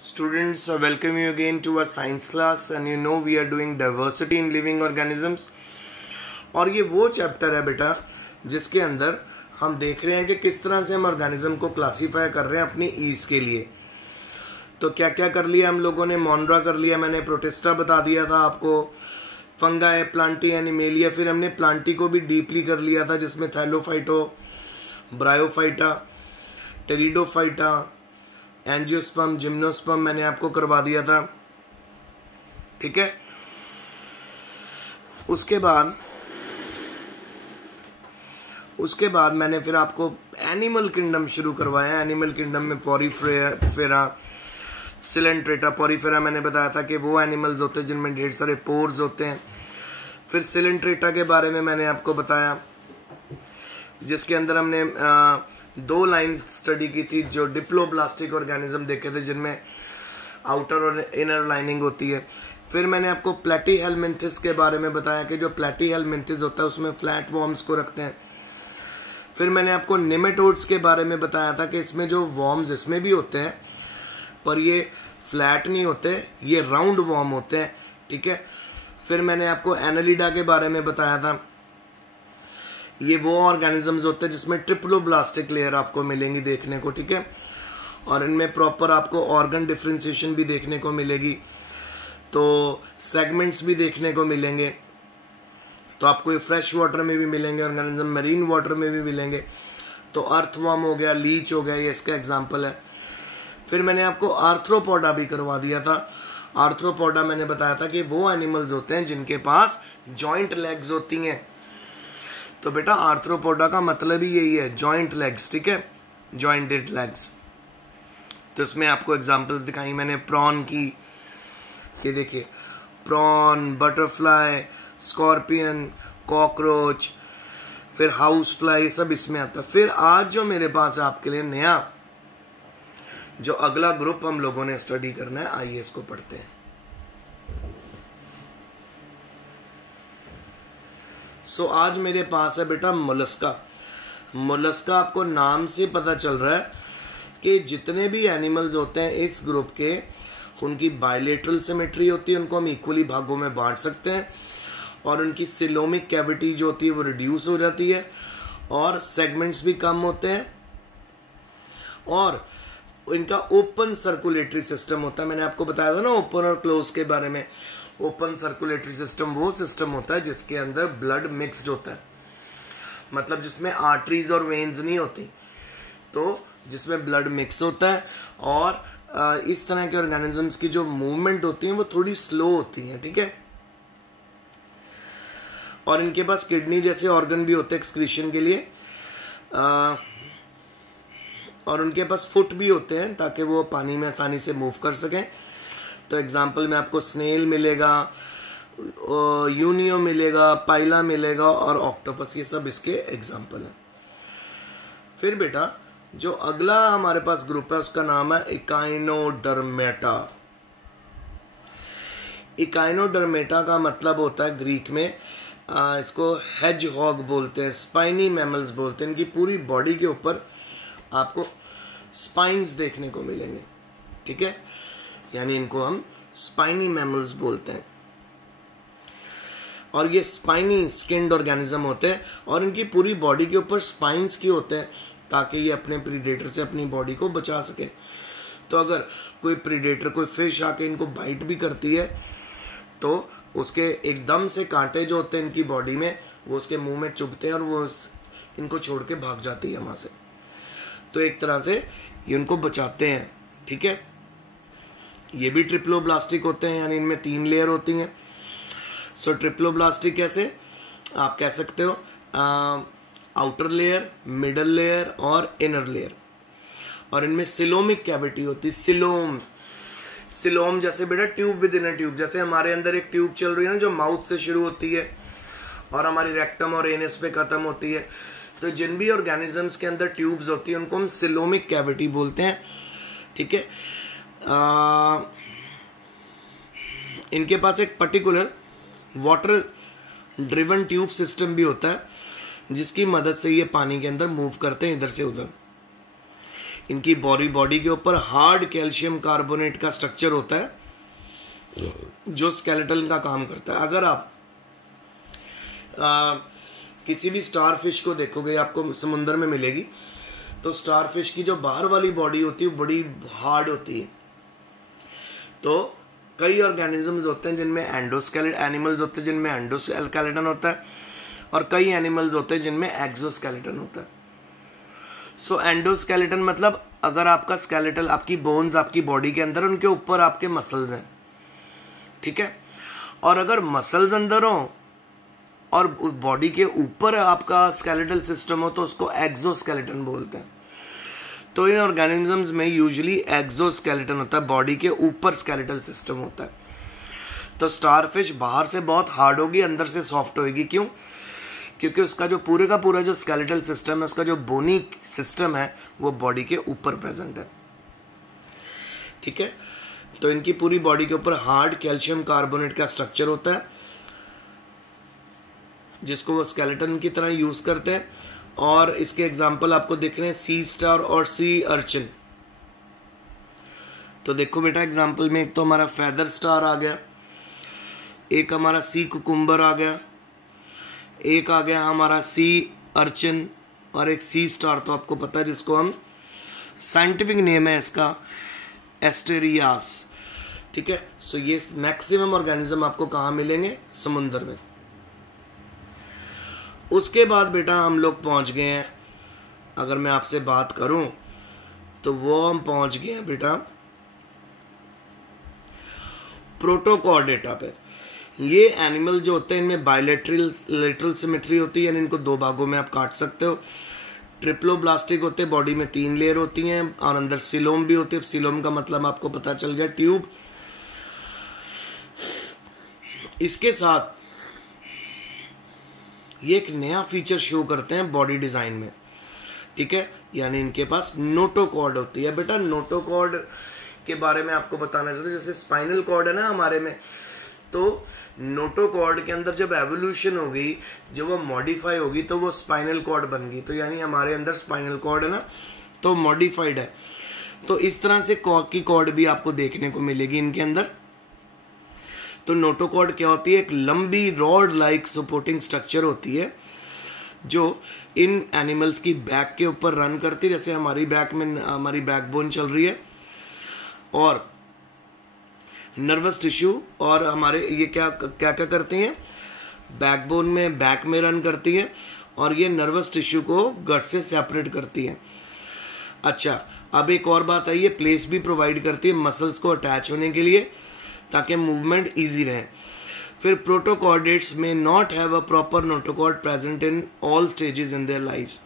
Students, welcome you again to our science class and you know we are doing diversity in living organisms। और ये वो chapter है बेटा जिसके अंदर हम देख रहे हैं कि किस तरह से हम ऑर्गेनिज्म को क्लासीफाई कर रहे हैं अपनी ईज के लिए। तो क्या क्या कर लिया हम लोगों ने, मोनरा कर लिया, मैंने प्रोटिस्टा बता दिया था आपको, फंगाई, प्लांटी, एनिमेलिया, फिर हमने प्लांटी को भी डीपली कर लिया था जिसमें थैलोफाइटो, ब्रायोफाइटा, टेरिडोफाइटा, एंजियोस्पर्म, जिम्नोस्पर्म मैंने आपको करवा दिया था। ठीक है, उसके बाद मैंने फिर आपको एनिमल किंगडम शुरू करवाया। एनिमल किंगडम में पोरीफेरा, सिलेंट्रेटा। पोरीफेरा मैंने बताया था कि वो एनिमल्स होते हैं जिनमें ढेर सारे पोर्स होते हैं। फिर सिलेंट्रेटा के बारे में मैंने आपको बताया जिसके अंदर हमने दो लाइंस स्टडी की थी, जो डिप्लोब्लास्टिक ऑर्गेनिज्म देखे थे जिनमें आउटर और इनर लाइनिंग होती है। फिर मैंने आपको प्लेटीहेलमिंथिस के बारे में बताया कि जो प्लेटीहेलमिंथिस होता है उसमें फ्लैट वॉर्म्स को रखते हैं। फिर मैंने आपको नेमेटोड्स के बारे में बताया था कि इसमें जो वॉर्म्स इसमें भी होते हैं पर ये फ्लैट नहीं होते, ये राउंड वॉर्म होते हैं। ठीक है, फिर मैंने आपको एनालिडा के बारे में बताया था, ये वो ऑर्गेनिजम्स होते हैं जिसमें ट्रिप्लोब्लास्टिक लेयर आपको मिलेंगी देखने को। ठीक है, और इनमें प्रॉपर आपको ऑर्गन डिफरेंशिएशन भी देखने को मिलेगी, तो सेगमेंट्स भी देखने को मिलेंगे। तो आपको ये फ्रेश वाटर में भी मिलेंगे ऑर्गेनिज्म, मरीन वाटर में भी मिलेंगे। तो अर्थवर्म हो गया, लीच हो गया, ये इसका एग्जाम्पल है। फिर मैंने आपको आर्थ्रोपोडा भी करवा दिया था। आर्थ्रोपोडा मैंने बताया था कि वो एनिमल्स होते हैं जिनके पास जॉइंट लेग्स होती हैं। तो बेटा आर्थ्रोपोडा का मतलब ही यही है, जॉइंट लेग्स। ठीक है, जॉइंटेड लेग्स। तो इसमें आपको एग्जांपल्स दिखाई मैंने प्रॉन की, ये देखिए प्रॉन, बटरफ्लाई, स्कॉर्पियन, कॉकरोच, फिर हाउस फ्लाई, सब इसमें आता है। फिर आज जो मेरे पास आपके लिए नया जो अगला ग्रुप हम लोगों ने स्टडी करना है, आइए इसको पढ़ते हैं। सो आज मेरे पास है बेटा मोलस्का। मोलस्का आपको नाम से पता चल रहा है कि जितने भी एनिमल्स होते हैं इस ग्रुप के, उनकी बायलेटरल सिमेट्री होती है, उनको हम इक्वली भागों में बांट सकते हैं, और उनकी सिलोमिक कैविटी जो होती है वो रिड्यूस हो जाती है, और सेगमेंट्स भी कम होते हैं, और इनका ओपन सर्कुलेटरी सिस्टम होता है। मैंने आपको बताया था ना ओपन और क्लोज के बारे में। ओपन सर्कुलेटरी सिस्टम वो सिस्टम होता है जिसके अंदर ब्लड मिक्स्ड होता है, मतलब जिसमें आर्टरीज और वेन्स नहीं होती, तो जिसमें ब्लड मिक्स होता है। और इस तरह के ऑर्गेनिजम्स की जो मूवमेंट होती है वो थोड़ी स्लो होती है। ठीक है, और इनके पास किडनी जैसे ऑर्गन भी होते हैं एक्सक्रीशन के लिए, और उनके पास फुट भी होते हैं ताकि वो पानी में आसानी से मूव कर सकें। तो एग्जाम्पल में आपको स्नेल मिलेगा, यूनियो मिलेगा, पाइला मिलेगा और ऑक्टोपस, ये सब इसके एग्जाम्पल हैं। फिर बेटा जो अगला हमारे पास ग्रुप है उसका नाम है इकाइनोडर्मेटा। इकाइनोडर्मेटा का मतलब होता है ग्रीक में, इसको हेजहॉग बोलते हैं, स्पाइनी मैमल्स बोलते हैं। इनकी पूरी बॉडी के ऊपर आपको स्पाइन्स देखने को मिलेंगे। ठीक है, यानी इनको हम स्पाइनी मैमल्स बोलते हैं, और ये स्पाइनी स्किन्ड ऑर्गेनिज्म होते हैं, और इनकी पूरी बॉडी के ऊपर स्पाइन्स के होते हैं ताकि ये अपने प्रीडेटर से अपनी बॉडी को बचा सके। तो अगर कोई प्रीडेटर, कोई फिश आके इनको बाइट भी करती है तो उसके एकदम से कांटे जो होते हैं इनकी बॉडी में वो उसके मुंह में चुभते हैं और वो इनको छोड़ के भाग जाती है वहां से। तो एक तरह से ये उनको बचाते हैं। ठीक है, ये भी ट्रिप्लोब्लास्टिक होते हैं, यानी इनमें 3 लेयर होती हैं। सो ट्रिप्लोब्लास्टिक कैसे आप कह सकते हो, आउटर लेयर, मिडल लेयर और इनर लेयर, और इनमें सिलोमिक कैविटी होती है। सिलोम जैसे बेटा tube with in a tube, जैसे हमारे अंदर एक ट्यूब चल रही है ना जो माउथ से शुरू होती है और हमारी रेक्टम और एनस पे खत्म होती है। तो जिन भी ऑर्गेनिजम्स के अंदर ट्यूब्स होती है उनको हम सिलोमिक कैविटी बोलते हैं। ठीक है, इनके पास एक particular water driven tube system भी होता है जिसकी मदद से ये पानी के अंदर मूव करते हैं इधर से उधर। इनकी बॉडी के ऊपर हार्ड कैल्शियम कार्बोनेट का स्ट्रक्चर होता है जो स्केलेटन का काम करता है। अगर आप किसी भी स्टार फिश को देखोगे, आपको समुद्र में मिलेगी, तो स्टार फिश की जो बाहर वाली बॉडी होती है बड़ी हार्ड होती है। तो कई ऑर्गेनिजम्स होते हैं जिनमें एनिमल्स होते हैं जिनमें एंडोस्केलेटन होता है, और कई एनिमल्स होते हैं जिनमें एक्सोस्केलेटन होता है। सो एंडोस्केलेटन मतलब अगर आपका स्केलेटल, आपकी बोन्स आपकी बॉडी के अंदर, उनके ऊपर आपके मसल्स हैं, ठीक है। और अगर मसल्स अंदर हो और बॉडी के ऊपर आपका स्केलेटल सिस्टम हो तो उसको एक्सोस्केलेटन बोलते हैं। तो इन ऑर्गेनिजम्स में यूजुअली एक्सोस्केलेटन होता है, बॉडी के ऊपर स्केलेटल सिस्टम होता है। तो स्टारफिश बाहर से बहुत हार्ड होगी, अंदर से सॉफ्ट होगी। क्यों? क्योंकि उसका जो पूरे का पूरा जो स्केलेटल सिस्टम है, उसका जो बोनी सिस्टम है, वो बॉडी के ऊपर प्रेजेंट है, ठीक है। तो इनकी पूरी बॉडी के ऊपर हार्ड कैल्शियम कार्बोनेट का स्ट्रक्चर होता है जिसको वो स्केलेटन की तरह यूज करते हैं। और इसके एग्जाम्पल आपको दिख रहे हैं सी स्टार और सी अर्चिन। तो देखो बेटा एग्जाम्पल में एक तो हमारा फेदर स्टार आ गया, एक हमारा सी कुकुम्बर आ गया, एक आ गया हमारा सी अर्चिन, और एक सी स्टार तो आपको पता है जिसको हम साइंटिफिक नेम है इसका एस्टेरियास, ठीक है। सो ये मैक्सिमम ऑर्गेनिज्म आपको कहाँ मिलेंगे? समुद्र में। उसके बाद बेटा हम लोग पहुंच गए हैं, अगर मैं आपसे बात करूं तो वो हम पहुंच गए हैं बेटा प्रोटोकॉर्डेटा पे। ये एनिमल जो होते हैं इनमें बायलैटरल सिमेट्री होती है, यानी इनको दो भागों में आप काट सकते हो। ट्रिप्लोब्लास्टिक होते हैं, बॉडी में 3 लेयर होती हैं, और अंदर सिलोम भी होती है। सिलोम का मतलब आपको पता चल गया, ट्यूब। इसके साथ ये एक नया फीचर शो करते हैं बॉडी डिजाइन में, ठीक है, यानी इनके पास नोटोकॉर्ड होती है। बेटा नोटोकॉर्ड के बारे में आपको बताना चाहते हैं, जैसे स्पाइनल कॉर्ड है ना हमारे में, तो नोटोकॉर्ड के अंदर जब एवोल्यूशन होगी, जब वो मॉडिफाई होगी तो वो स्पाइनल कॉर्ड बन गई। तो यानी हमारे अंदर स्पाइनल कॉर्ड है ना, तो मॉडिफाइड है। तो इस तरह से की कॉर्ड भी आपको देखने को मिलेगी इनके अंदर। तो नोटोकॉर्ड क्या होती है? एक लंबी रॉड लाइक सपोर्टिंग स्ट्रक्चर होती है जो इन एनिमल्स की बैक के ऊपर रन करती है। जैसे हमारी बैक में हमारी बैकबोन चल रही है, और नर्वस टिश्यू और हमारे ये क्या क्या क्या करती हैं? बैकबोन में बैक में रन करती है, और ये नर्वस टिश्यू को गट से सेपरेट करती है। अच्छा, अब एक और बात आई, ये प्लेस भी प्रोवाइड करती है मसल्स को अटैच होने के लिए, ताकि मूवमेंट इजी रहे। फिर प्रोटोकॉर्डेट्स में not have a proper notochord present in all stages in their lifes.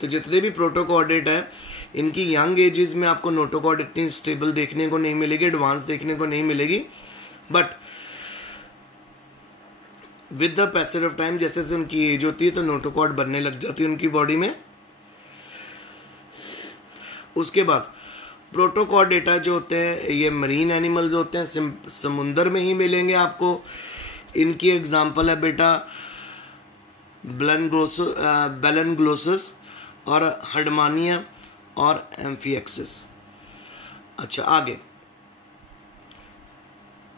तो जितने भी प्रोटोकॉर्डेट है, इनकी यंग एजेस में आपको नोटोकॉर्ड इतनी स्टेबल देखने को नहीं मिलेगी, एडवांस देखने को नहीं मिलेगी, but with the passage of time, जैसे जैसे उनकी एज होती है तो नोटोकॉर्ड बनने लग जाती है उनकी बॉडी में। उसके बाद प्रोटोकॉर्डेटा जो होते हैं ये मरीन एनिमल्स होते हैं, समुंदर में ही मिलेंगे आपको। इनकी एग्जांपल है बेटा बेलनग्लोसस और हर्डमानिया और एम्फिएक्सिस। अच्छा, आगे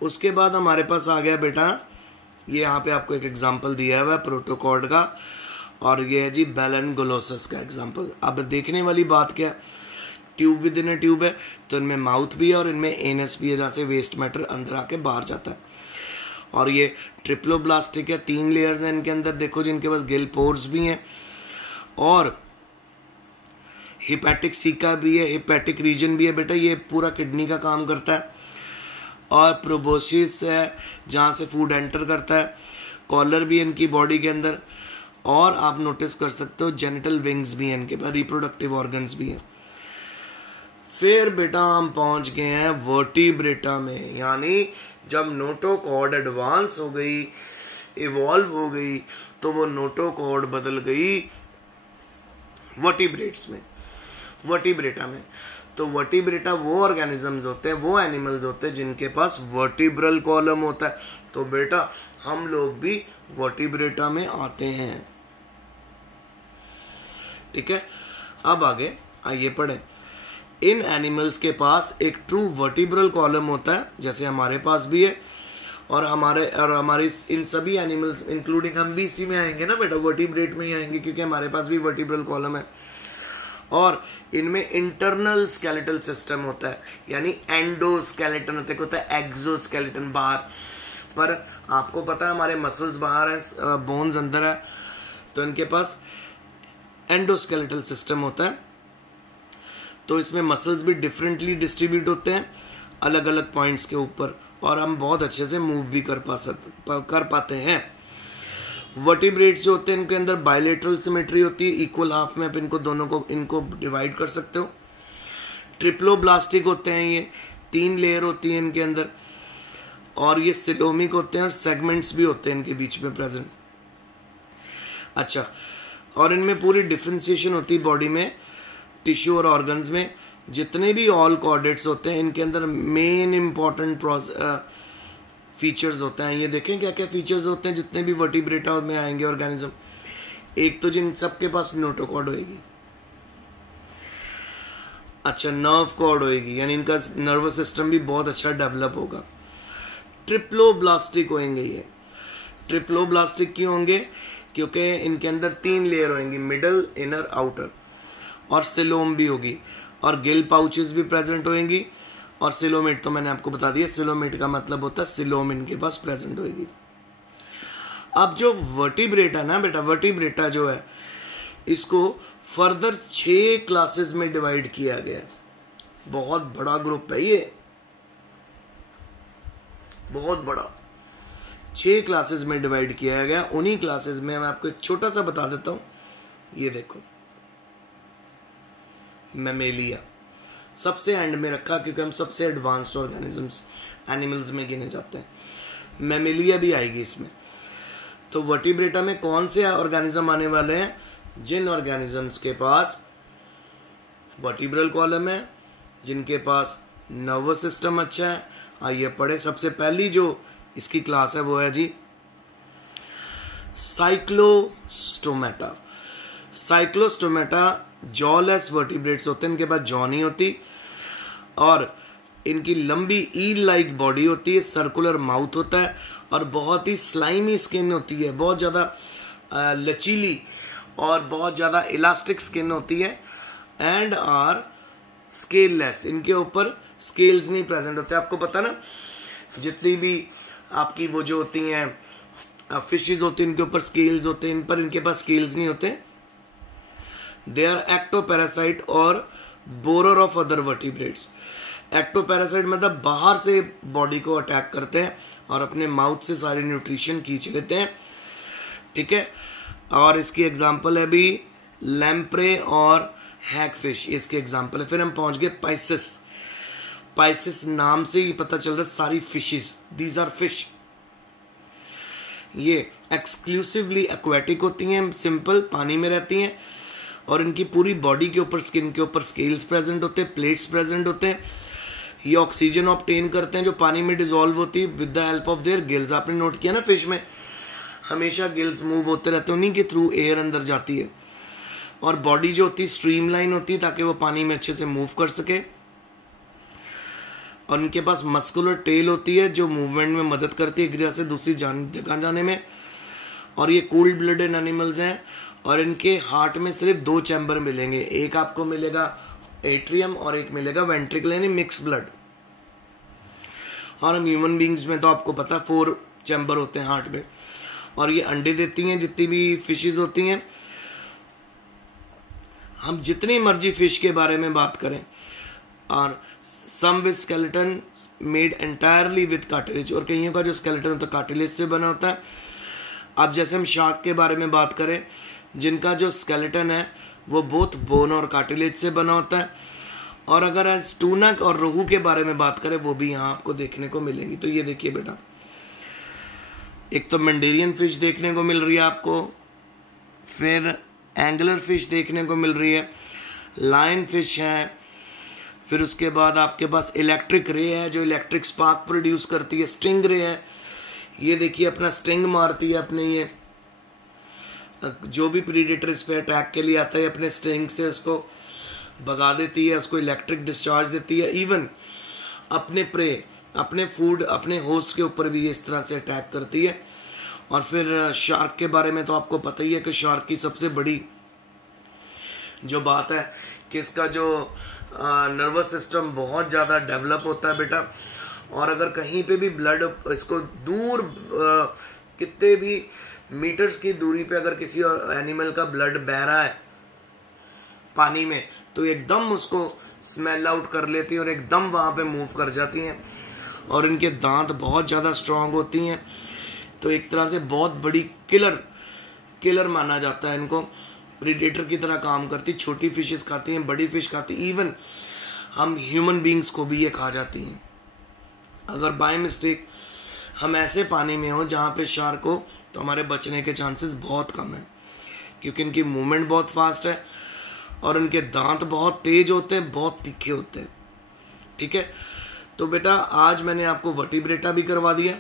उसके बाद हमारे पास आ गया बेटा, ये यहाँ पे आपको एक एग्जांपल दिया हुआ है प्रोटोकॉर्ड का, और ये है जी बेलनग्लोसस का एग्जांपल। अब देखने वाली बात क्या है, tube with in A tube है, तो इनमें माउथ भी है और इनमें एनस भी है, जहाँ से वेस्ट मैटर अंदर आके बाहर जाता है। और ये ट्रिप्लोब्लास्टिक है, 3 लेयर्स हैं इनके अंदर, देखो जिनके पास गिल पोर्स भी हैं, और हिपैटिक सीका भी है, हिपैटिक रीजन भी है बेटा, ये पूरा किडनी का काम करता है। और प्रोबोसिस है, जहाँ से फूड एंटर करता है। कॉलर भी है इनकी बॉडी के अंदर, और आप नोटिस कर सकते हो जेनिटल विंग्स भी हैं इनके पास, रिप्रोडक्टिव ऑर्गन्स भी हैं। फिर बेटा हम पहुंच गए हैं वर्टिब्रेटा में, यानी जब नोटोकॉर्ड एडवांस हो गई, इवॉल्व हो गई, तो वो नोटोकॉर्ड बदल गई वर्टिब्रेट्स में, वर्टिब्रेटा में। तो वर्टिब्रेटा वो ऑर्गेनिजम्स होते हैं, वो एनिमल्स होते हैं जिनके पास वर्टिब्रल कॉलम होता है। तो बेटा हम लोग भी वर्टिब्रेटा में आते हैं, ठीक है। अब आगे आइए पढ़ें। इन एनिमल्स के पास एक ट्रू वर्टिब्रल कॉलम होता है, जैसे हमारे पास भी है, और हमारे इन सभी एनिमल्स इंक्लूडिंग हम भी इसी में आएंगे ना बेटा, वर्टिब्रेट में ही आएंगे, क्योंकि हमारे पास भी वर्टिब्रल कॉलम है। और इनमें इंटरनल स्केलेटल सिस्टम होता है, यानी एंडोस्केलेटन होता है एक्सोस्केलेटन बाहर, पर आपको पता है हमारे मसल्स बाहर है, बोन्स अंदर है, तो इनके पास एंडोस्केलेटल सिस्टम होता है। तो इसमें मसल्स भी डिफरेंटली डिस्ट्रीब्यूट होते हैं अलग अलग पॉइंट्स के ऊपर, और हम बहुत अच्छे से मूव भी कर पाते हैं। वर्टिब्रेट्स जो होते हैं इनके अंदर बायलेटरल सिमेट्री होती है, इक्वल हाफ में आप इनको डिवाइड कर सकते हो। ट्रिप्लोब्लास्टिक होते हैं, ये 3 लेयर होती है इनके अंदर, और ये सिलोमिक होते हैं, और सेगमेंट्स भी होते हैं इनके बीच में प्रेजेंट। अच्छा, और इनमें पूरी डिफ्रेंसिएशन होती है बॉडी में, टिश्यू और ऑर्गन्स में। जितने भी ऑल कॉर्डेट्स होते हैं इनके अंदर मेन इंपॉर्टेंट फीचर्स होते हैं। ये देखें क्या क्या फीचर्स होते हैं जितने भी वर्टिब्रेटा में आएंगे ऑर्गेनिज्म। एक तो जिन सबके पास नोटोकॉर्ड होएगी, अच्छा नर्व कॉर्ड होएगी, यानी इनका नर्वस सिस्टम भी बहुत अच्छा डेवलप होगा। ट्रिप्लोब्लास्टिक होंगे ये। ट्रिप्लोब्लास्टिक क्यों होंगे? क्योंकि इनके अंदर 3 लेयर होंगी, मिडल, इनर, आउटर, और सिलोम भी होगी, और गिल पाउचेस भी प्रेजेंट होंगी, और सिलोमेट तो मैंने आपको बता दिया, सिलोमेट का मतलब होता है सिलोम इनके पास प्रेजेंट होगी। अब जो वर्टिब्रेटा ना बेटा, वर्टिब्रेटा जो है इसको फर्दर 6 क्लासेस में डिवाइड किया गया है। बहुत बड़ा ग्रुप है ये, बहुत बड़ा, 6 क्लासेस में डिवाइड किया गया। उन्हीं क्लासेस में मैं आपको एक छोटा सा बता देता हूं। ये देखो, मैमेलिया सबसे एंड में रखा क्योंकि हम सबसे एडवांस्ड ऑर्गेनिजम्स एनिमल्स में गिने जाते हैं। मैमेलिया भी आएगी इसमें। तो वर्टिब्रेटा में कौन से ऑर्गेनिज्म आने वाले हैं? जिन ऑर्गेनिजम्स के पास वर्टिब्रल कॉलम है, जिनके पास नर्वस सिस्टम अच्छा है। आइए पढ़े। सबसे पहली जो इसकी क्लास है वो है जी साइक्लोस्टोमेटा। साइक्लोस्टोमेटा जॉलेस वर्टिब्रेट्स होते हैं, इनके पास जॉ नहीं होती, और इनकी लंबी ईल लाइक बॉडी होती है, सर्कुलर माउथ होता है, और बहुत ही स्लाइमी स्किन होती है, बहुत ज़्यादा लचीली और बहुत ज़्यादा इलास्टिक स्किन होती है। एंड आर स्केललेस, इनके ऊपर स्केल्स नहीं प्रेजेंट होते। आपको पता ना, जितनी भी आपकी वो जो होती हैं फिशेस होती हैं, इनके ऊपर स्केल्स होते हैं, इन पर इनके पास स्केल्स नहीं होते। दे आर एक्टोपैरासाइट और borer of other vertebrates. Ectoparasite मतलब बाहर से बॉडी को अटैक करते हैं और अपने माउथ से सारे न्यूट्रिशन खींच लेते हैं, ठीक है। और इसकी एग्जांपल है भी लैम्प्रे और हैगफिश, इसके एग्जांपल है। फिर हम पहुंच गए पाइसिस। पाइसिस नाम से ही पता चल रहा है सारी फिशेस, दीज आर फिश। ये एक्सक्लूसिवली एक्वेटिक होती हैं, सिंपल पानी में रहती हैं, और इनकी पूरी बॉडी के ऊपर, स्किन के ऊपर स्केल्स प्रेजेंट होते हैं, प्लेट्स प्रेजेंट होते हैं। ये ऑक्सीजन ऑब्टेन करते हैं जो पानी में डिसॉल्व होती है with the help of their gills. आपने नोट किया ना, फिश में हमेशा गिल्स मूव होते रहते हैं, उन्हीं के थ्रू एयर अंदर जाती है। और बॉडी जो होती है स्ट्रीमलाइन होती है ताकि वो पानी में अच्छे से मूव कर सके। और उनके पास मस्कुलर टेल होती है जो मूवमेंट में मदद करती है एक जगह से दूसरी जगह जाने में। और ये कोल्ड ब्लडेड एनिमल्स हैं, और इनके हार्ट में सिर्फ 2 चैम्बर मिलेंगे, एक आपको मिलेगा एट्रियम और एक मिलेगा वेंट्रिकल, यानी मिक्स ब्लड। और हम ह्यूमन बींग्स में तो आपको पता 4 चैम्बर होते हैं हार्ट में। और ये अंडे देती हैं जितनी भी फिशेस होती हैं। हम जितनी मर्जी फिश के बारे में बात करें, और some with skeleton made entirely with cartilage, और कईयों का जो स्केलेटन होता है कार्टिलेज से बना होता है। अब जैसे हम शार्क के बारे में बात करें, जिनका जो स्केलेटन है वो बोथ बोन और कार्टिलेज से बना होता है। और अगर टूना और रोहू के बारे में बात करें, वो भी यहाँ आपको देखने को मिलेंगी। तो ये देखिए बेटा, एक तो मैंडेरियन फिश देखने को मिल रही है आपको, फिर एंगलर फिश देखने को मिल रही है, लायन फिश है, फिर उसके बाद आपके पास इलेक्ट्रिक रे है जो इलेक्ट्रिक स्पार्क प्रोड्यूस करती है, स्टिंग रे है, ये देखिए अपना स्टिंग मारती है अपने, ये जो भी प्रीडेटर इस पे अटैक के लिए आता है अपने स्टिंग से उसको भगा देती है, उसको इलेक्ट्रिक डिस्चार्ज देती है। इवन अपने प्रे, अपने फूड, अपने होस्ट के ऊपर भी ये इस तरह से अटैक करती है। और फिर शार्क के बारे में तो आपको पता ही है कि शार्क की सबसे बड़ी जो बात है कि इसका जो नर्वस सिस्टम बहुत ज़्यादा डेवलप होता है बेटा। और अगर कहीं पे भी ब्लड इसको दूर कितने भी मीटर्स की दूरी पे अगर किसी एनिमल का ब्लड बह रहा है पानी में, तो एकदम उसको स्मेल आउट कर लेती है और एकदम वहाँ पे मूव कर जाती हैं। और इनके दांत बहुत ज़्यादा स्ट्रांग होती हैं, तो एक तरह से बहुत बड़ी किलर माना जाता है इनको। प्रीडेटर की तरह काम करती, छोटी फिशेस खाती हैं, बड़ी फिश खाती, इवन हम ह्यूमन बींग्स को भी ये खा जाती हैं। अगर बाय मिस्टेक हम ऐसे पानी में हो जहाँ पे शार्क हो, तो हमारे बचने के चांसेस बहुत कम है, क्योंकि इनकी मूवमेंट बहुत फास्ट है और इनके दांत बहुत तेज होते हैं, बहुत तीखे होते हैं। ठीक है, तो बेटा आज मैंने आपको वर्टिब्रेटा भी करवा दिया,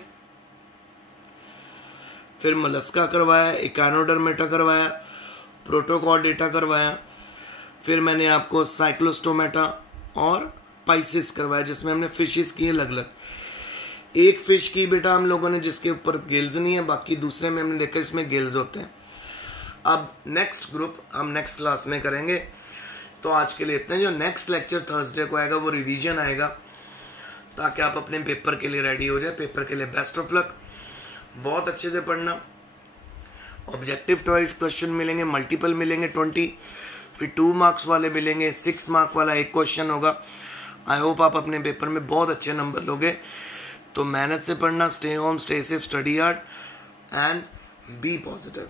फिर मोलस्का करवाया, इकानोडर्मेटा करवाया, प्रोटोकॉर्डेटा करवाया, फिर मैंने आपको साइक्लोस्टोमेटा और पाइसिस करवाया, जिसमें हमने फिशेस की अलग अलग। एक फिश की बेटा हम लोगों ने जिसके ऊपर गिल्स नहीं है, बाकी दूसरे में हमने देखा इसमें गिल्स होते हैं। अब नेक्स्ट ग्रुप हम नेक्स्ट क्लास में करेंगे, तो आज के लिए इतने। जो नेक्स्ट लेक्चर थर्सडे को आएगा वो रिवीजन आएगा, ताकि आप अपने पेपर के लिए रेडी हो जाए। पेपर के लिए बेस्ट ऑफ लक, बहुत अच्छे से पढ़ना। ऑब्जेक्टिव टाइप क्वेश्चन मिलेंगे, मल्टीपल मिलेंगे 20, फिर 2 मार्क्स वाले मिलेंगे, 6 मार्क वाला एक क्वेश्चन होगा। आई होप आप अपने पेपर में बहुत अच्छे नंबर लोगे। तो मेहनत से पढ़ना, stay home, stay safe, study hard and be positive.